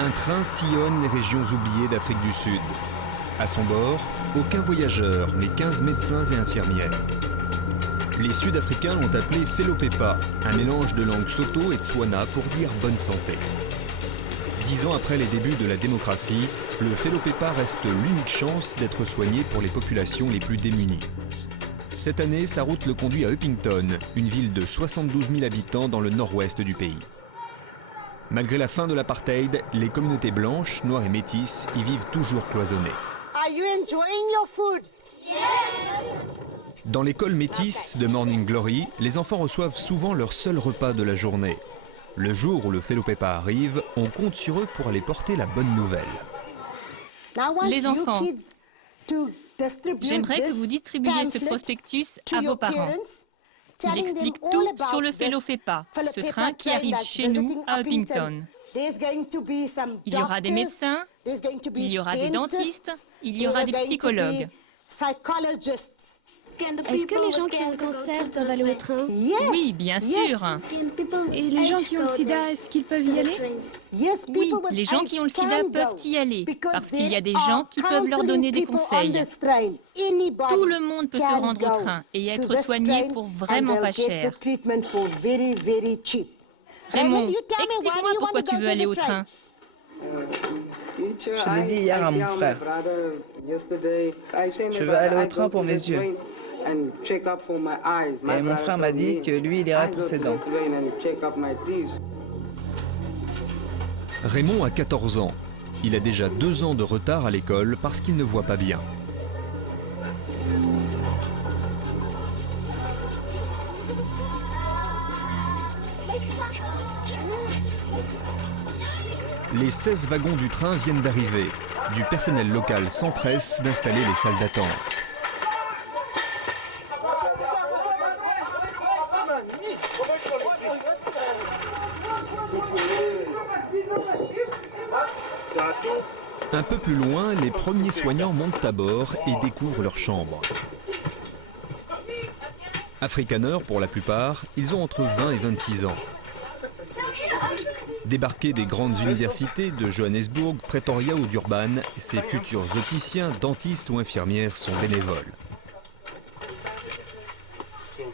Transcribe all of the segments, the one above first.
Un train sillonne les régions oubliées d'Afrique du Sud. À son bord, aucun voyageur, mais 15 médecins et infirmières. Les Sud-Africains l'ont appelé Felopepa, un mélange de langue Sotho et Tswana pour dire bonne santé. 10 ans après les débuts de la démocratie, le Felopepa reste l'unique chance d'être soigné pour les populations les plus démunies. Cette année, sa route le conduit à Upington, une ville de 72 000 habitants dans le nord-ouest du pays. Malgré la fin de l'apartheid, les communautés blanches, noires et métisses y vivent toujours cloisonnées. Are you enjoying your food? Yes! Dans l'école métisse de Morning Glory, les enfants reçoivent souvent leur seul repas de la journée. Le jour où le Felopepa arrive, on compte sur eux pour aller porter la bonne nouvelle. Les enfants, j'aimerais que vous distribuiez ce prospectus à vos parents. Il explique tout sur le Felopepa, ce train qui arrive chez nous à Upington. Il y aura des médecins, il y aura des dentistes, il y aura des psychologues. Est-ce que les gens qui ont le cancer peuvent aller au train? Oui, bien sûr. Et les gens qui ont le sida, est-ce qu'ils peuvent y aller? Oui, les gens qui ont le sida peuvent y aller, parce qu'il y a des gens qui peuvent leur donner des conseils. Tout le monde peut se rendre au train et être soigné pour vraiment pas cher. Raymond, explique-moi pourquoi tu veux aller au train. Je l'ai dit hier à mon frère. Je veux aller au train pour mes yeux. Et mon frère m'a dit que lui, il irait pour ses dents. Raymond a 14 ans. Il a déjà 2 ans de retard à l'école parce qu'il ne voit pas bien. Les 16 wagons du train viennent d'arriver. Du personnel local s'empresse d'installer les salles d'attente. Un peu plus loin, les premiers soignants montent à bord et découvrent leur chambre. Afrikaners pour la plupart, ils ont entre 20 et 26 ans. Débarqués des grandes universités de Johannesburg, Pretoria ou d'Urban, ces futurs opticiens, dentistes ou infirmières sont bénévoles.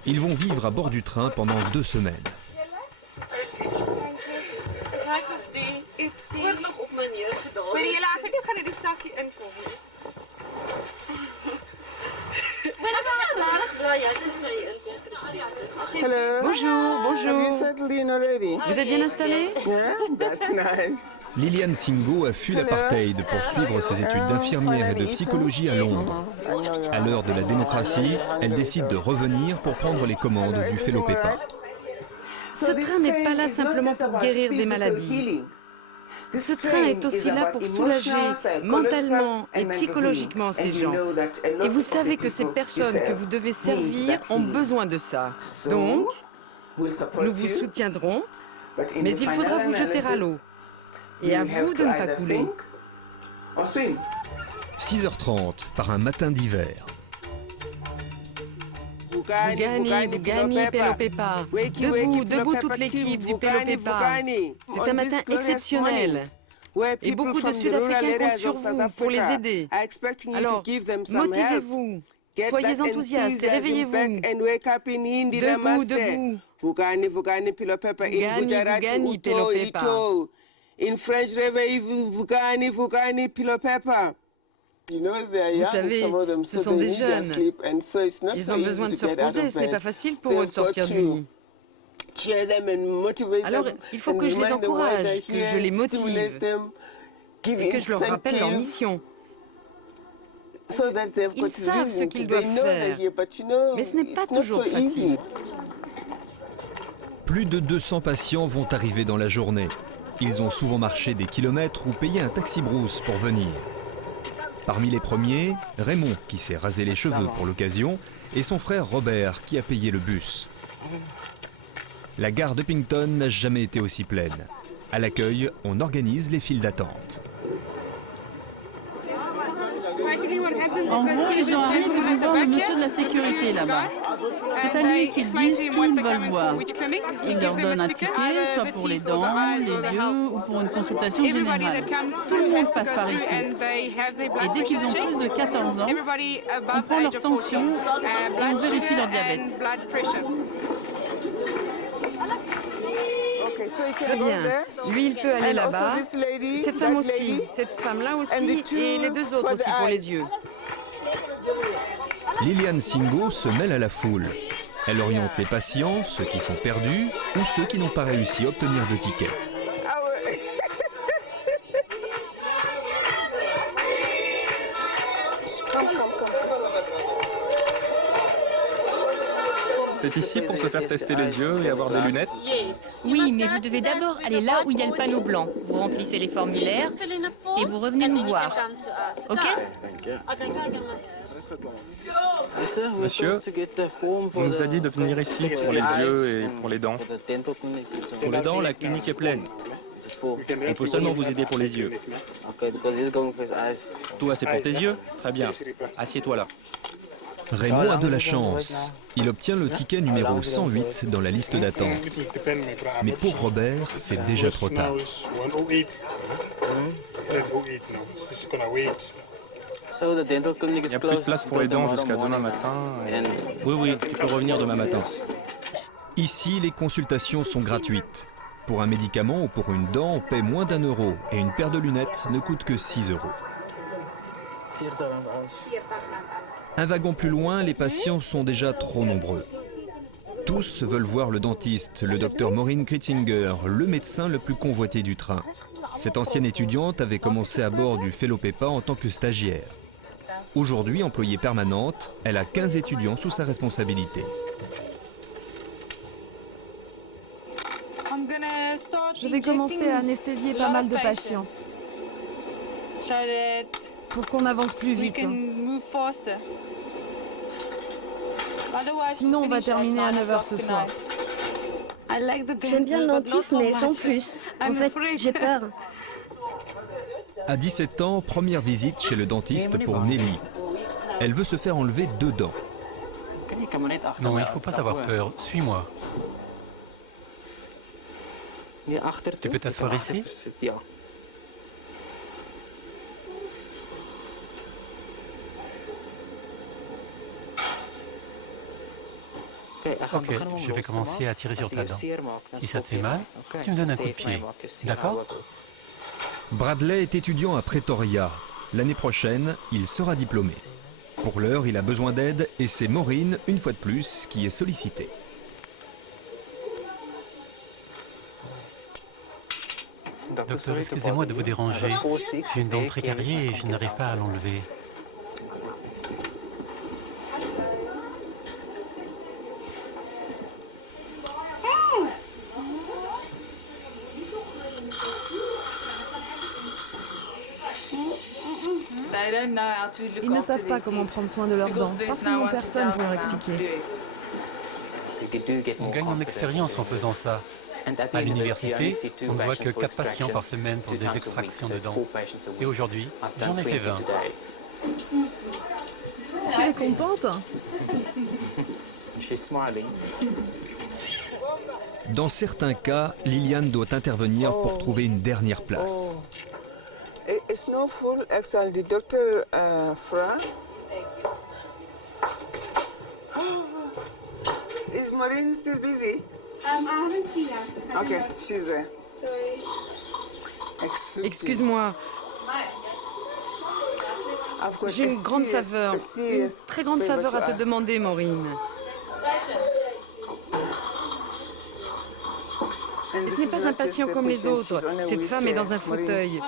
Ils vont vivre à bord du train pendant 2 semaines. Bonjour, bonjour. Vous êtes bien installé? Liliane Singo a fui l'apartheid pour suivre ses études d'infirmière et de psychologie à Londres. À l'heure de la démocratie, elle décide de revenir pour prendre les commandes du Felopepa. Ce train n'est pas là simplement pour guérir des maladies. Ce train est aussi là pour soulager mentalement et psychologiquement ces gens. Et vous savez que ces personnes que vous devez servir ont besoin de ça. Donc, nous vous soutiendrons, mais il faudra vous jeter à l'eau. Et à vous de ne pas couler. 6h30, par un matin d'hiver. Vous gagnez, Felopepa. Debout, debout toute l'équipe du Felopepa. C'est un matin exceptionnel. Et beaucoup de Sud-Africains comptent sur vous pour les aider. Alors, motivez-vous, soyez enthousiastes et réveillez-vous. Debout, debout. Vous gagnez, Felopepa. In French, réveillez-vous, vous gagnez, Felopepa. Vous savez, ce sont des jeunes. Ils ont besoin de se reposer, ce n'est pas facile pour eux de sortir du lit. Alors, il faut que je les encourage, que je les motive et que je leur rappelle leur mission. Ils savent ce qu'ils doivent faire, mais ce n'est pas toujours facile. Plus de 200 patients vont arriver dans la journée. Ils ont souvent marché des kilomètres ou payé un taxi-brousse pour venir. Parmi les premiers, Raymond, qui s'est rasé les cheveux pour l'occasion, et son frère Robert, qui a payé le bus. La gare d'Upington n'a jamais été aussi pleine. À l'accueil, on organise les files d'attente. En gros, les gens arrivent pour voir le monsieur de la sécurité là-bas. C'est à lui qu'ils disent qui ils veulent voir. Il leur donne un ticket, soit pour les dents, les yeux ou pour une consultation générale. Tout le monde passe par ici. Et dès qu'ils ont plus de 14 ans, on prend leur tension et on vérifie leur diabète. Très bien. Lui, il peut aller là-bas. Cette femme aussi. Cette femme-là aussi. Et les deux autres aussi pour les yeux. Liliane Singo se mêle à la foule. Elle oriente les patients, ceux qui sont perdus ou ceux qui n'ont pas réussi à obtenir de ticket. C'est ici pour se faire tester les yeux et avoir des lunettes? Oui, mais vous devez d'abord aller là où il y a le panneau blanc. Vous remplissez les formulaires et vous revenez nous voir. OK? Monsieur, on nous a dit de venir ici pour les yeux et pour les dents. Pour les dents, la clinique est pleine. On peut seulement vous aider pour les yeux. Toi, c'est pour tes yeux? Très bien. Assieds-toi là. Raymond a de la chance. Il obtient le ticket numéro 108 dans la liste d'attente. Mais pour Robert, c'est déjà trop tard. Il n'y a plus de place pour les dents jusqu'à demain matin. Oui, tu peux revenir demain matin. Ici, les consultations sont gratuites. Pour un médicament ou pour une dent, on paie moins d'1 euro et une paire de lunettes ne coûte que 6 euros. Un wagon plus loin, les patients sont déjà trop nombreux. Tous veulent voir le dentiste, le docteur Maureen Kritzinger, le médecin le plus convoité du train. Cette ancienne étudiante avait commencé à bord du Felopepa en tant que stagiaire. Aujourd'hui employée permanente, elle a 15 étudiants sous sa responsabilité. Je vais commencer à anesthésier pas mal de patients pour qu'on avance plus vite. Sinon, on va terminer à 9 h ce soir. J'aime bien le dentiste, mais sans plus. En fait, j'ai peur. À 17 ans, première visite chez le dentiste pour Nelly. Elle veut se faire enlever 2 dents. Non, il ne faut pas avoir peur. Suis-moi. Tu peux t'asseoir ici? Ok, je vais commencer à tirer sur ta dent. Si ça te fait mal, tu me donnes un coup de pied. D'accord? Bradley est étudiant à Pretoria. L'année prochaine, il sera diplômé. Pour l'heure, il a besoin d'aide et c'est Maureen, une fois de plus, qui est sollicitée. Docteur, excusez-moi de vous déranger. J'ai une dent très carriée et je n'arrive pas à l'enlever. Ils ne savent pas comment prendre soin de leurs dents, parce qu'ils n'ont personne pour leur expliquer. On gagne en expérience en faisant ça. À l'université, on ne voit que 4 patients par semaine pour des extractions de dents. Et aujourd'hui, j'en ai fait 20. Tu es contente? Dans certains cas, Liliane doit intervenir pour trouver une dernière place. It's no full Excel. The doctor Fra. Is Maureen still busy? I haven't seen her. Okay, she's there. Sorry. Excuse-moi. J'ai une grande faveur, une très grande faveur à te demander, Maureen. Et ce n'est pas un patient comme les autres. Cette femme est dans un fauteuil.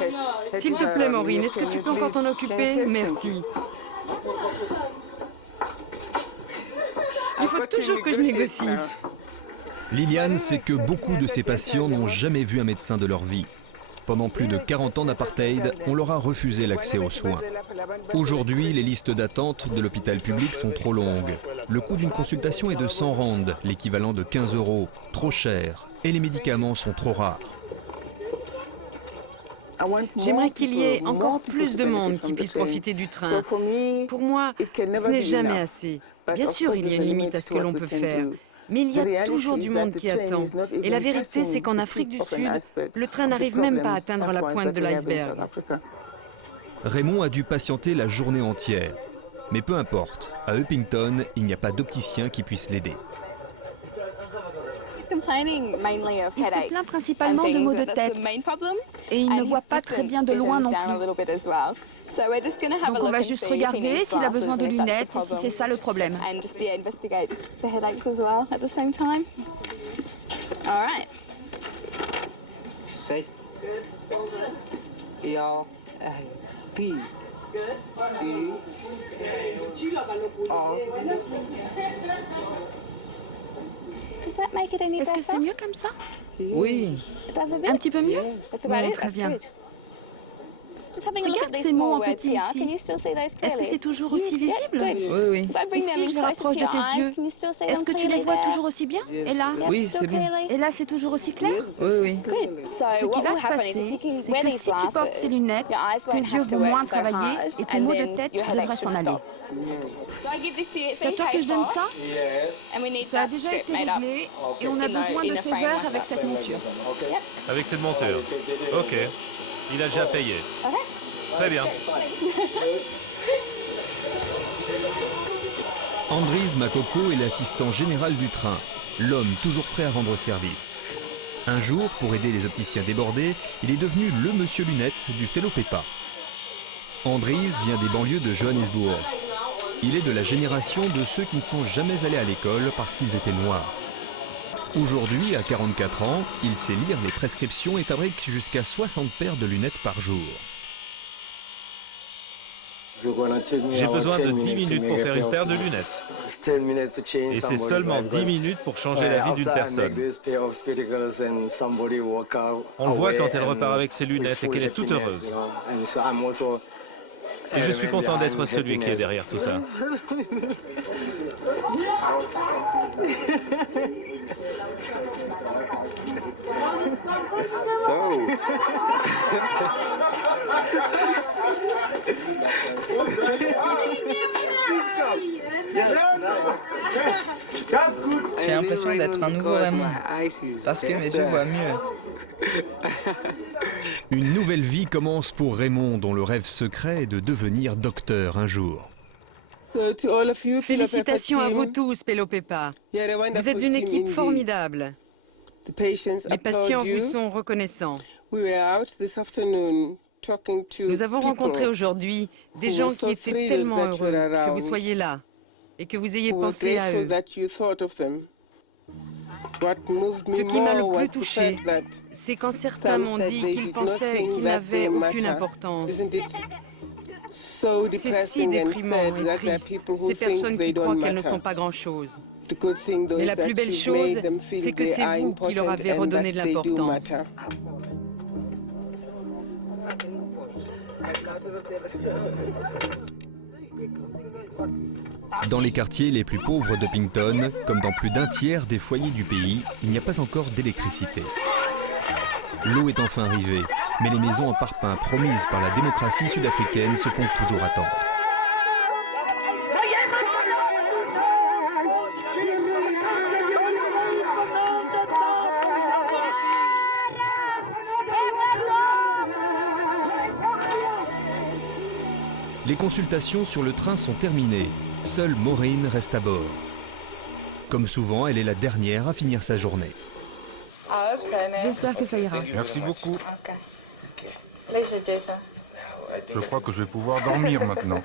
S'il te plaît, Maureen, est-ce que tu peux encore t'en occuper? Merci. Il faut toujours que je négocie. Liliane sait que beaucoup de ces patients n'ont jamais vu un médecin de leur vie. Pendant plus de 40 ans d'apartheid, on leur a refusé l'accès aux soins. Aujourd'hui, les listes d'attente de l'hôpital public sont trop longues. Le coût d'une consultation est de 100 rands, l'équivalent de 15 euros, trop cher, et les médicaments sont trop rares. J'aimerais qu'il y ait encore plus de monde qui puisse profiter du train. Pour moi, ce n'est jamais assez. Bien sûr, il y a une limite à ce que l'on peut faire. Mais il y a toujours du monde qui attend. Et la vérité, c'est qu'en Afrique du Sud, le train n'arrive même pas à atteindre la pointe de l'iceberg. Raymond a dû patienter la journée entière. Mais peu importe, à Upington, il n'y a pas d'opticien qui puisse l'aider. Il se plaint principalement de maux de tête et il ne voit pas très bien de loin non plus. Donc on va juste regarder s'il a besoin de lunettes et si c'est ça le problème. Est-ce que c'est mieux comme ça? Oui. Un petit peu mieux? Bon, très bien. Regarde ces mots en petit ici. Est-ce que c'est toujours aussi visible? Oui, oui. Et si je les rapproche de tes yeux, est-ce que tu les vois toujours aussi bien? Et là? Oui, c'est bon. Et là, c'est toujours aussi clair? Oui, oui. Ce qui va se passer, c'est que si tu portes ces lunettes, tes yeux vont moins travailler et tes maux de tête devraient s'en aller. C'est à toi que je donne ça? Ça a déjà été réglé et on a besoin de ces heures avec cette monture. Avec cette monture. Ok. Il a déjà payé. Très bien. Andries Makoko est l'assistant général du train, l'homme toujours prêt à rendre service. Un jour, pour aider les opticiens débordés, il est devenu le monsieur lunettes du Fellow Pepa. Andries vient des banlieues de Johannesburg. Il est de la génération de ceux qui ne sont jamais allés à l'école parce qu'ils étaient noirs. Aujourd'hui, à 44 ans, il sait lire les prescriptions et fabrique jusqu'à 60 paires de lunettes par jour. J'ai besoin de 10 minutes pour faire une paire de lunettes. Et c'est seulement 10 minutes pour changer la vie d'une personne. On voit quand elle repart avec ses lunettes et qu'elle est toute heureuse. Et je suis content d'être celui qui est derrière tout ça. J'ai l'impression d'être un nouveau Raymond, parce que mes yeux voient mieux. Une nouvelle vie commence pour Raymond, dont le rêve secret est de devenir docteur un jour. Félicitations à vous tous, Fellow Pepa. Vous êtes une équipe formidable. Les patients vous sont reconnaissants. Nous avons rencontré aujourd'hui des gens qui étaient tellement heureux que vous soyez là et que vous ayez pensé à eux. Ce qui m'a le plus touché, c'est quand certains m'ont dit qu'ils pensaient qu'ils n'avaient aucune importance. C'est si déprimant et triste, ces personnes qui croient qu'elles ne sont pas grand-chose. Mais la plus belle chose, c'est que c'est vous qui leur avez redonné de l'importance. Dans les quartiers les plus pauvres d'Upington, comme dans plus d'un tiers des foyers du pays, il n'y a pas encore d'électricité. L'eau est enfin arrivée, mais les maisons en parpaing promises par la démocratie sud-africaine se font toujours attendre. Les consultations sur le train sont terminées. Seule Maureen reste à bord. Comme souvent, elle est la dernière à finir sa journée. J'espère que ça ira. Merci beaucoup. Je crois que je vais pouvoir dormir maintenant.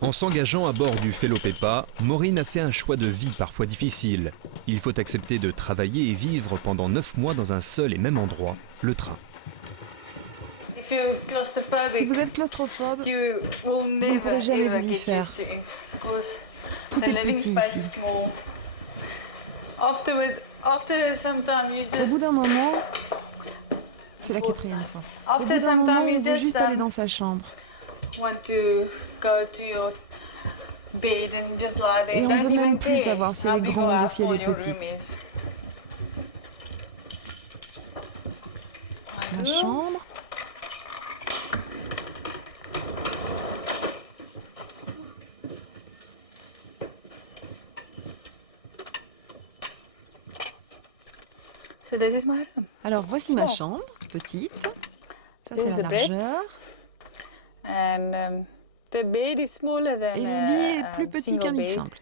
En s'engageant à bord du Fellow Pepa, Maureen a fait un choix de vie parfois difficile. Il faut accepter de travailler et vivre pendant 9 mois dans un seul et même endroit, le train. Si vous êtes claustrophobe, vous ne pourrez jamais vous y faire. Tout est petit ici. Au bout d'un moment, c'est la 4e fois. Au bout d'un moment, on veut juste aller dans sa chambre. Et on ne veut même plus savoir si elle est grande ou si elle est petite. la chambre. Alors voici ma chambre, petite. Ça c'est la largeur. Et le lit est plus petit qu'un lit simple.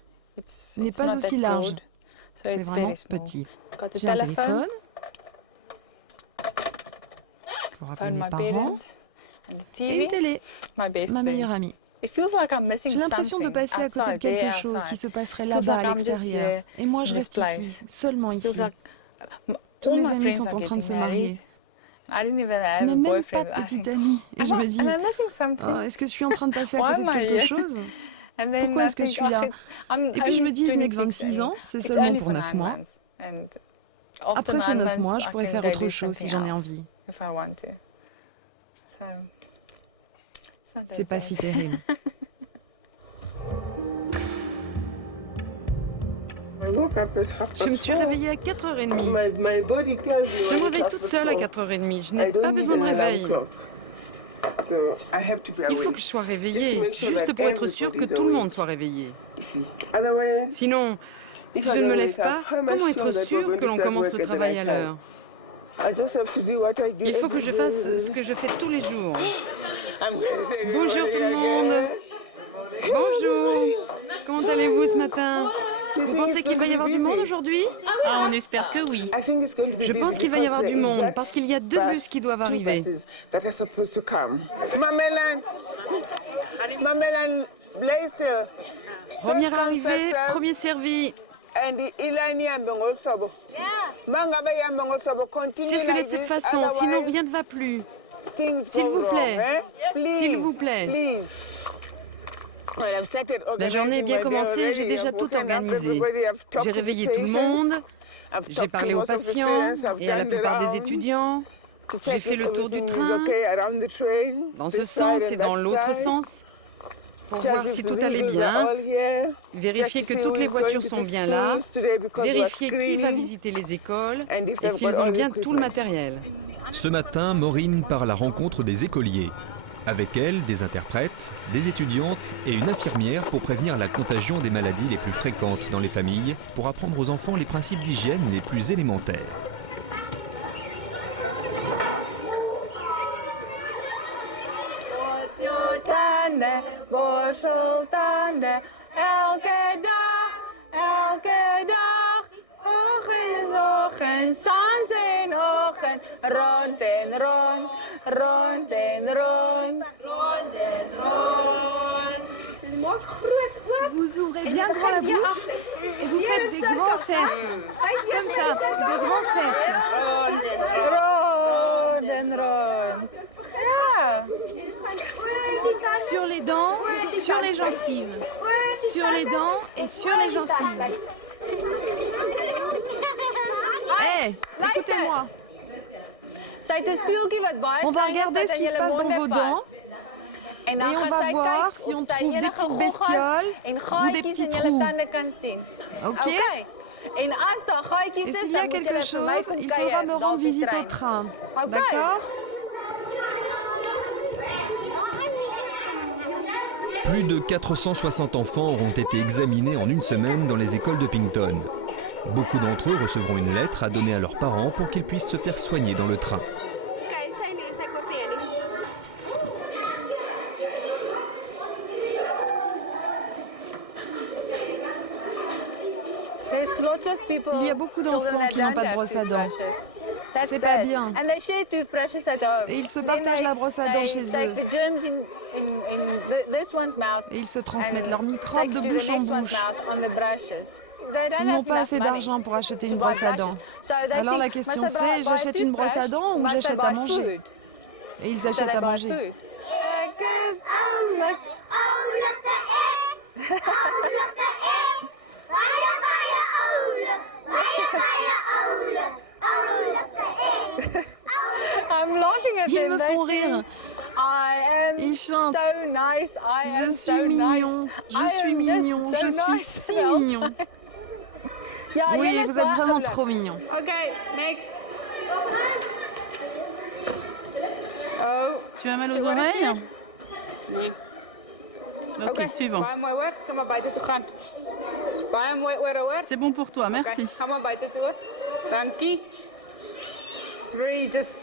Il n'est pas aussi large. C'est vraiment petit. J'ai un téléphone pour appeler mes parents et une télé, ma meilleure amie. J'ai l'impression de passer à côté de quelque chose qui se passerait là-bas à l'extérieur. Et moi je reste ici, seulement ici. Tous mes amis sont en train de se marier. Je n'ai même pas de petite amie. Et je me dis, oh, est-ce que je suis en train de passer à côté de quelque chose? Pourquoi est-ce que je suis là? Et puis je me dis, je n'ai que 26 ans, c'est seulement pour 9 mois. Après ces 9 mois, je pourrais faire autre chose si j'en ai envie. C'est pas si terrible. Je me suis réveillée à 4h30. Je me réveille toute seule à 4h30. Je n'ai pas besoin de réveil. Il faut que je sois réveillée, juste pour être sûre que tout le monde soit réveillé. Sinon, si je ne me lève pas, comment être sûre que l'on commence le travail à l'heure? Il faut que je fasse ce que je fais tous les jours. Bonjour tout le monde. Bonjour. Comment allez-vous ce matin? Vous pensez qu'il va y avoir du monde aujourd'hui? Ah, on espère que oui. Je pense qu'il va y avoir du monde parce qu'il y a 2 bus qui doivent arriver. Première arrivée, premier servi. Circulez de cette façon, sinon rien ne va plus. S'il vous plaît, s'il vous plaît. La journée est bien commencée, j'ai déjà tout organisé. J'ai réveillé tout le monde, j'ai parlé aux patients et à la plupart des étudiants. J'ai fait le tour du train, dans ce sens et dans l'autre sens, pour voir si tout allait bien, vérifier que toutes les voitures sont bien là, vérifier qui va visiter les écoles et s'ils ont bien tout le matériel. Ce matin, Maureen part à la rencontre des écoliers. Avec elle, des interprètes, des étudiantes et une infirmière pour prévenir la contagion des maladies les plus fréquentes dans les familles, pour apprendre aux enfants les principes d'hygiène les plus élémentaires. Vous ouvrez bien grand la bouche et vous faites des grands cercles. Comme ça, des grands cercles. Sur les dents, sur les gencives. Sur les dents et sur les gencives. Hé, écoutez-moi. On va regarder ce qui se passe dans vos dents. Et on va voir si on trouve des petites bestioles ou des petits trous. Ok? Et s'il y a quelque chose, il faudra me rendre visite au train. D'accord? Plus de 460 enfants auront été examinés en une semaine dans les écoles de Picton. Beaucoup d'entre eux recevront une lettre à donner à leurs parents pour qu'ils puissent se faire soigner dans le train. Il y a beaucoup d'enfants qui n'ont pas de brosse à dents. C'est pas bien. Et ils se partagent la brosse à dents chez eux. Et ils se transmettent leurs microbes de bouche en bouche. Ils n'ont pas assez d'argent pour acheter une brosse à dents. Alors la question c'est, j'achète une brosse à dents ou j'achète à manger? Et ils achètent à manger. Ils me font rire. Ils chantent. Je suis mignon, je suis mignon, je suis si mignon. Oui, vous êtes vraiment trop mignon. Tu as mal aux oreilles? Ok, suivant. C'est bon pour toi, merci.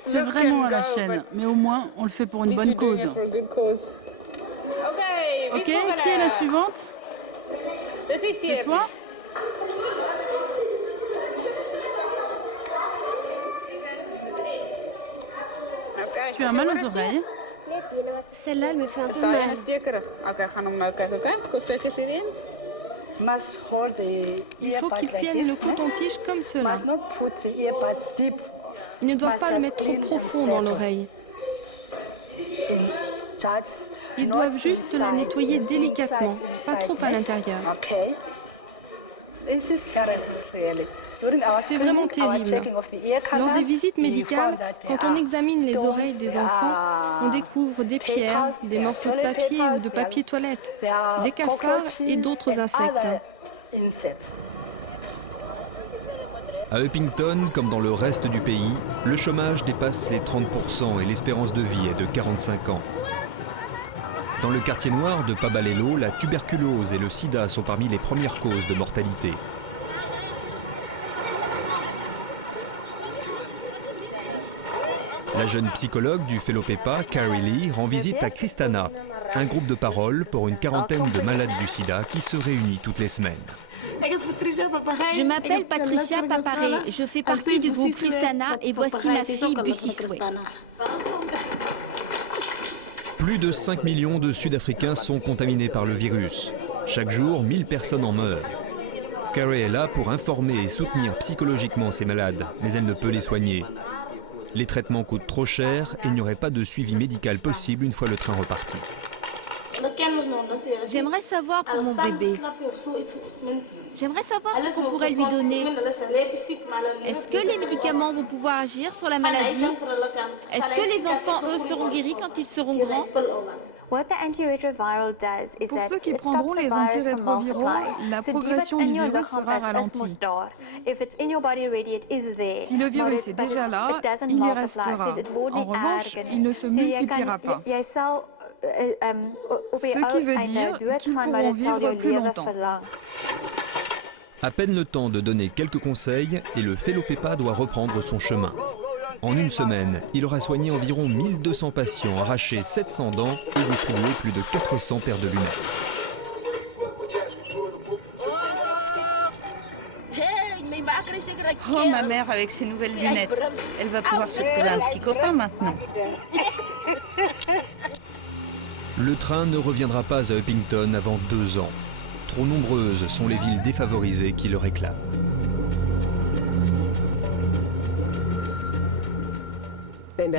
C'est vraiment à la chaîne, mais au moins, on le fait pour une bonne cause. Ok, qui est la suivante? C'est toi? Tu as mal aux oreilles? Celle-là, elle me fait un peu mal. Il faut qu'ils tiennent le coton-tige comme cela. Ils ne doivent pas le mettre trop profond dans l'oreille. Ils doivent juste la nettoyer délicatement, pas trop à l'intérieur. C'est vraiment terrible. Lors des visites médicales, quand on examine les oreilles des enfants, on découvre des pierres, des morceaux de papier ou de papier toilette, des cafards et d'autres insectes. À Upington, comme dans le reste du pays, le chômage dépasse les 30% et l'espérance de vie est de 45 ans. Dans le quartier noir de Pabalelo, la tuberculose et le sida sont parmi les premières causes de mortalité. La jeune psychologue du Felopepa, Carrie Lee, rend visite à Kristana, un groupe de parole pour une quarantaine de malades du sida qui se réunit toutes les semaines. Je m'appelle Patricia Paparé, je fais partie du groupe Kristana et voici ma fille Busiswe. Plus de 5 millions de Sud-Africains sont contaminés par le virus. Chaque jour, 1000 personnes en meurent. Carrie est là pour informer et soutenir psychologiquement ces malades, mais elle ne peut les soigner. Les traitements coûtent trop cher et il n'y aurait pas de suivi médical possible une fois le train reparti. J'aimerais savoir pour mon bébé. J'aimerais savoir ce qu'on pourrait lui donner. Est-ce que les médicaments vont pouvoir agir sur la maladie? Est-ce que les enfants, eux, seront guéris quand ils seront grands? Pour ceux qui prendront les antirétroviraux, la progression du virus sera ralentie. Si le virus est déjà là, il y restera. En revanche, il ne se multipliera pas. Ce qui veut dire qu'ils pourront vivre plus longtemps. À peine le temps de donner quelques conseils et le Felopepa doit reprendre son chemin. En une semaine, il aura soigné environ 1200 patients, arraché 700 dents et distribué plus de 400 paires de lunettes. Oh, ma mère avec ses nouvelles lunettes. Elle va pouvoir se trouver un petit copain maintenant. Le train ne reviendra pas à Upington avant 2 ans. Trop nombreuses sont les villes défavorisées qui le réclament.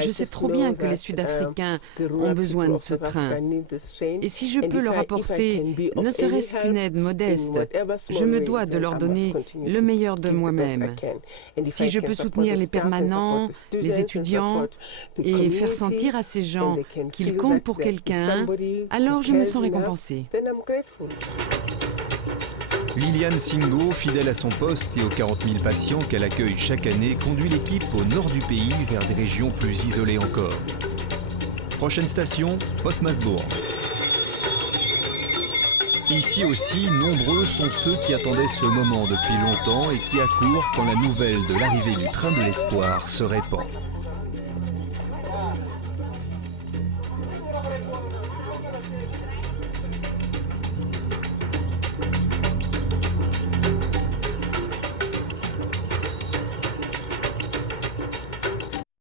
Je sais trop bien que les Sud-Africains ont besoin de ce train. Et si je peux leur apporter ne serait-ce qu'une aide modeste, je me dois de leur donner le meilleur de moi-même. Si je peux soutenir les permanents, les étudiants, et faire sentir à ces gens qu'ils comptent pour quelqu'un, alors je me sens récompensée. Liliane Singo, fidèle à son poste et aux 40 000 patients qu'elle accueille chaque année, conduit l'équipe au nord du pays vers des régions plus isolées encore. Prochaine station, Postmasburg. Ici aussi, nombreux sont ceux qui attendaient ce moment depuis longtemps et qui accourent quand la nouvelle de l'arrivée du train de l'espoir se répand.